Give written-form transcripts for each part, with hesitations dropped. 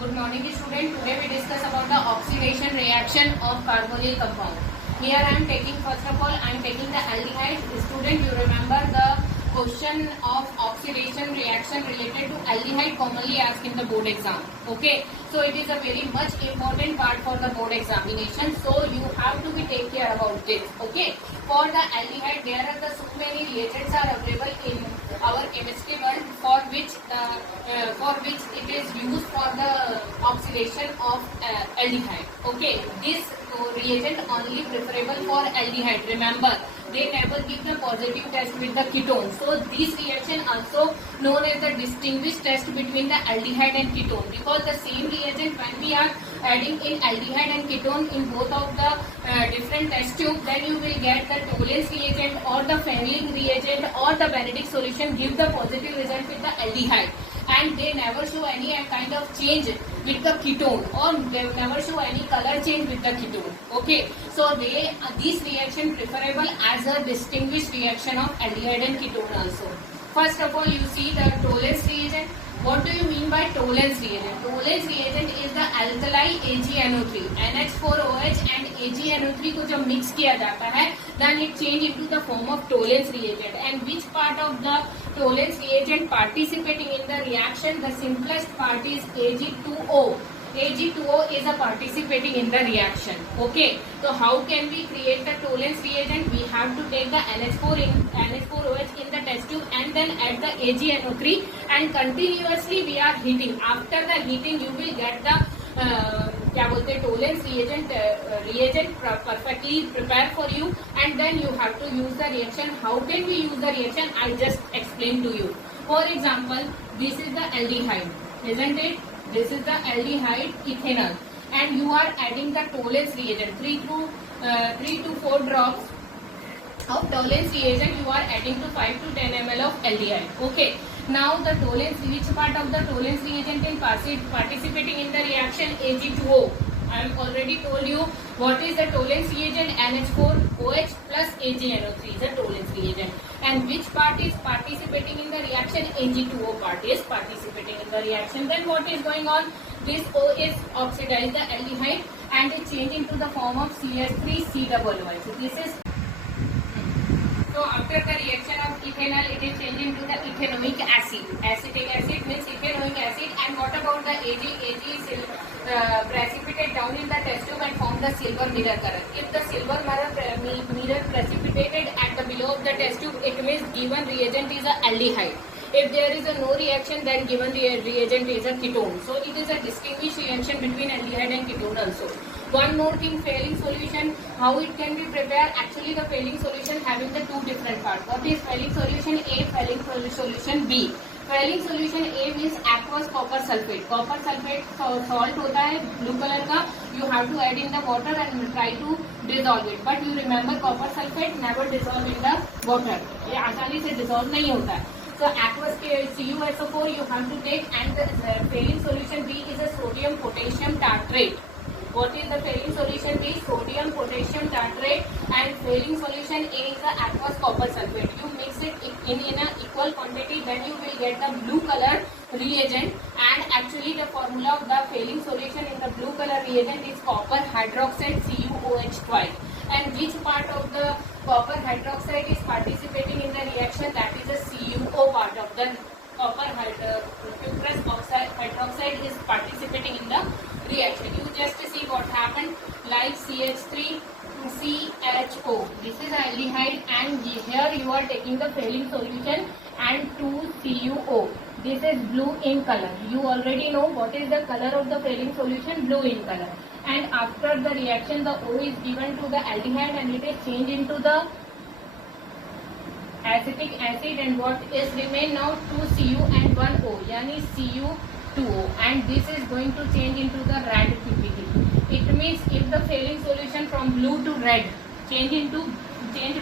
Good morning student. Today we discuss about the oxidation reaction of carbonyl compound. Here I am taking, first of all I am taking the aldehyde. Student, you remember the question of oxidation reaction related to aldehyde commonly asked in the board exam. Okay, so it is a very much important part for the board examination, so you have to be take care about this. Okay, for the aldehyde there are the so many reagents are available in our chemistry world for which it is used for the oxidation of aldehyde. Okay, this reagent only preferable for aldehyde. Remember, they never give the positive test with the ketone. So this reaction also known as the distinguished test between the aldehyde and ketone, because the same reagent when we are adding in aldehyde and ketone in both of the different test tube, then you will get the Tollens reagent or the Fehling reagent or the Benedict solution give the positive result with the aldehyde, and they never show any kind of change with the ketone, or they never show any color change with the ketone. Okay, so this reaction preferable as a distinguished reaction of aldehyde and ketone also. First of all, you see the Tollens reagent. What do you mean by Tollens reagent? Tollens reagent is the alkali AgNO3, NH4OH and AgNO3 को जब mix किया जाता है, then it change into the form of Tollens reagent. And which part of the Tollens reagent participating in the reaction? The simplest part is Ag2O. Ag2O is a participating in the reaction. Okay, so how can we create the Tollens reagent? We have to take the NH4OH in the test tube and then add the AgNO3 and continuously we are heating. After the heating, you will get the क्या बोलते हैं Tollens reagent perfectly prepared for you, and then you have to use the reaction. How can we use the reaction? I just explained to you. For example, this is the aldehyde, isn't it? This is the aldehyde ethanol, and you are adding the Tollens reagent, 3 to 4 drops of Tollens reagent you are adding to 5 to 10 ml of aldehyde. Okay, now the Tollens, which part of the Tollens reagent is participating in the reaction? Ag2O. I have already told you what is the Tollens reagent. NH4OH plus AgNO3 is a Tollens reagent. And which part is participating in the reaction? Ag2O part is participating in the reaction. Then what is going on? This O is oxidized the aldehyde and it change into the form of CH3COO. So this is, so after the reaction of ethanol, it is changed into the ethanoic acid. Acetic acid means ethanoic acid. And what about the Ag? Ag is precipitate down in the test tube and form the silver mirror current. If the silver mirror precipitated at the below of the test tube, it means given reagent is a aldehyde. If there is a no reaction, then given reagent is a ketone. So it is a distinguished reaction between aldehyde and ketone also. One more thing, Fehling solution, how it can be prepared? Actually, the Fehling solution having the two different parts. What is Fehling solution A, Fehling solution B? Fehling solution A means aqueous copper sulfate. Copper sulfate salt होता है blue color का. You have to add in the water and try to dissolve it. But you remember copper sulfate never dissolve in the water. ये आसानी से dissolve नहीं होता है. So aqueous CuSO4 you have to take, and the Fehling solution B is a sodium potassium tartrate. What is the Fehling solution B? Sodium potassium tartrate, and Fehling solution A is the aqueous copper sulfate. You mix it in an equal quantity, then you will get the blue color reagent. And actually the formula of the Fehling solution in the blue color reagent is copper hydroxide CuOH twice. And which part of the copper hydroxide is participating in the reaction? That is the CuO part of the copper cuprous hydroxide is participating in the reaction. You just see what happened, like CH3 CHO. This is aldehyde, and here you are taking the Fehling solution and 2 CuO. This is blue in color. You already know what is the color of the Fehling solution, blue in color. And after the reaction, the O is given to the aldehyde and it is changed into the acetic acid, and what is remain now 2 Cu and 1 O, yani Cu2O, and this is going to change into the red PPT. It means if the Fehling solution from blue to red change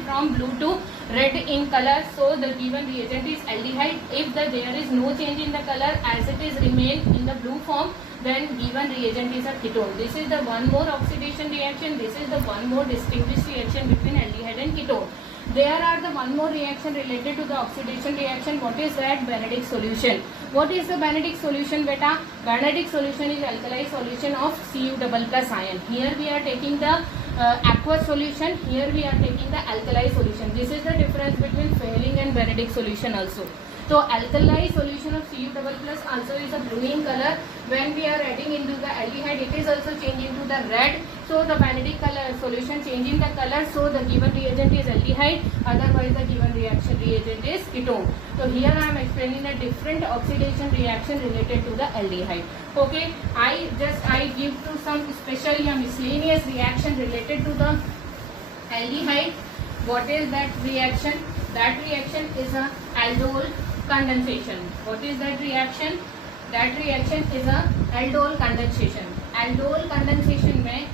from blue to red in color, so the given reagent is aldehyde. If there is no change in the color, as it is remain in the blue form, then given reagent is a ketone. This is the one more oxidation reaction. This is the one more distinguished reaction between aldehyde and ketone. There are the one more reaction related to the oxidation reaction. What is that? Benedict solution. What is the Benedict solution, beta? Benedict solution is alkali solution of Cu double plus ion. Here we are taking the aqueous solution. Here we are taking the alkali solution. This is the difference between Fehling and Benedict solution also. So alkali solution of Cu double plus also is a blue in color. When we are adding into the aldehyde, it is also changing to the red. So the Benedict color solution changing the color. So the given reagent is aldehyde. Otherwise the given reaction reagent is ketone. So here I am explaining a different oxidation reaction related to the aldehyde. Okay, I give to some special miscellaneous reaction related to the aldehyde. What is that reaction? That reaction is a aldol condensation. What is that reaction? That reaction is a aldol condensation. Aldol condensation में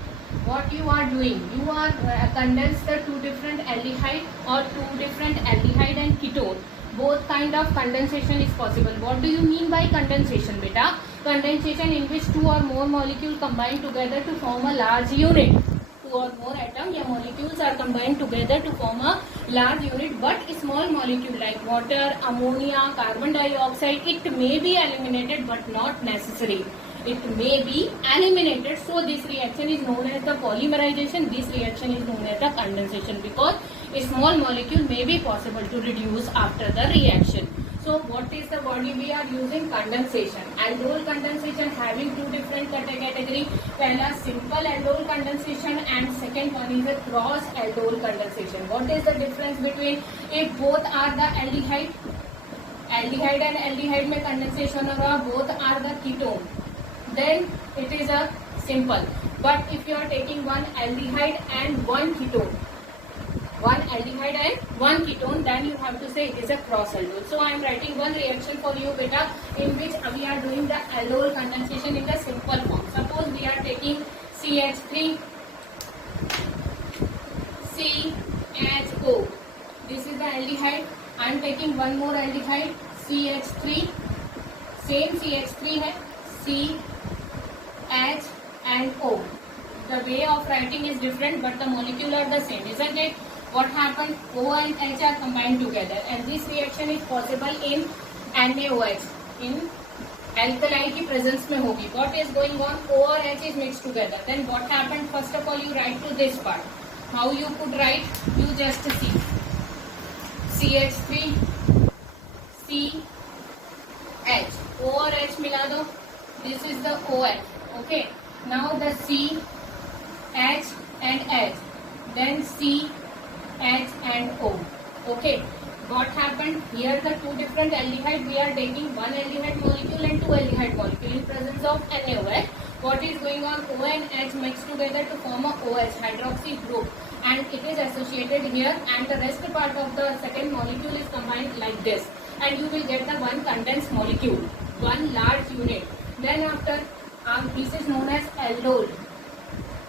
what you are doing? You are condense the two different aldehyde or two different aldehyde and ketone. Both kind of condensation is possible. What do you mean by condensation, beta? Condensation in which two or more molecules combine together to form a large unit. Two or more atoms or molecules are combined together to form a large unit, but a small molecule like water, ammonia, carbon dioxide, it may be eliminated but not necessary. It may be eliminated. So this reaction is known as the polymerization. This reaction is known as the condensation because a small molecule may be possible to reduce after the reaction. So what is the body we are using? Condensation. Aldol condensation having two different category. Pehla simple aldol condensation and second one is a cross aldol condensation. What is the difference between if both are the aldehyde and aldehyde में condensation होगा, both are the ketone, then it is a simple. But if you are taking one aldehyde and one ketone, one aldehyde and one ketone, then you have to say it is a cross aldol. So I am writing one reaction for you, beta, in which we are doing the aldol condensation in the simple form. Suppose we are taking CH3 CHO. This is the aldehyde. I am taking one more aldehyde CH3. Same CH3 है C H and O. The way of writing is different, but the molecule are the same, isn't it? What happened? O and H are combined together, and this reaction is possible in NaOH. In alkali की presence में होगी. What is going on? O or H is mixed together. Then what happened? First of all, you write to this part. How you could write? You just see CH3 CH. O और H मिला दो. This is the OH. Okay. Now the C H and H. Then C H and O. Okay. What happened? Here the two different aldehyde. We are taking one aldehyde molecule and two aldehyde molecule in presence of NaOH. What is going on? O and H mixed together to form a OH hydroxy group, and it is associated here, and the rest part of the second molecule is combined like this, and you will get the one condensed molecule, one large unit. Then after this is known as aldol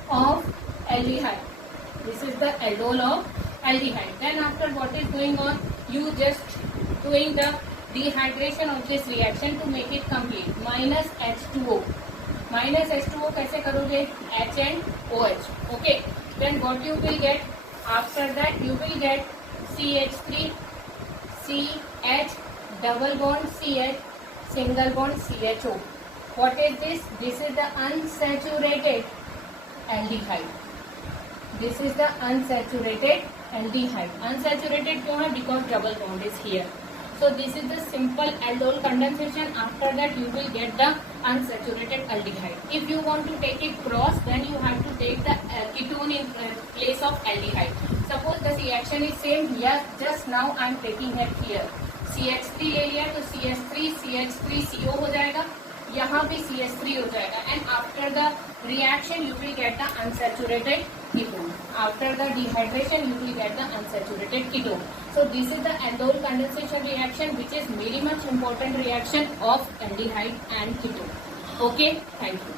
of aldehyde. This is the aldol of aldehyde. Then after what is going on? You just doing the dehydration of this reaction to make it complete. Minus H2O. Minus H2O कैसे करोगे? H and OH. Okay. Then what you will get? After that you will get CH3 CH double bond CH single bond CHO. What is this? This is the unsaturated aldehyde. This is the unsaturated aldehyde. Unsaturated क्यों है? Because double bond is here. So this is the simple aldol condensation. After that you will get the unsaturated aldehyde. If you want to take it cross, then you have to take the ketone in place of aldehyde. Suppose the reaction is same. Yes, just now I am taking it here. CH3 ले लिया तो CH3CO हो जाएगा. यहाँ भी CH3 हो जाएगा. And after the reaction you will get the unsaturated ketone. After the dehydration you will get the unsaturated ketone. So this is the aldol condensation reaction, which is very much important reaction of aldehyde and ketone. Okay, thank you.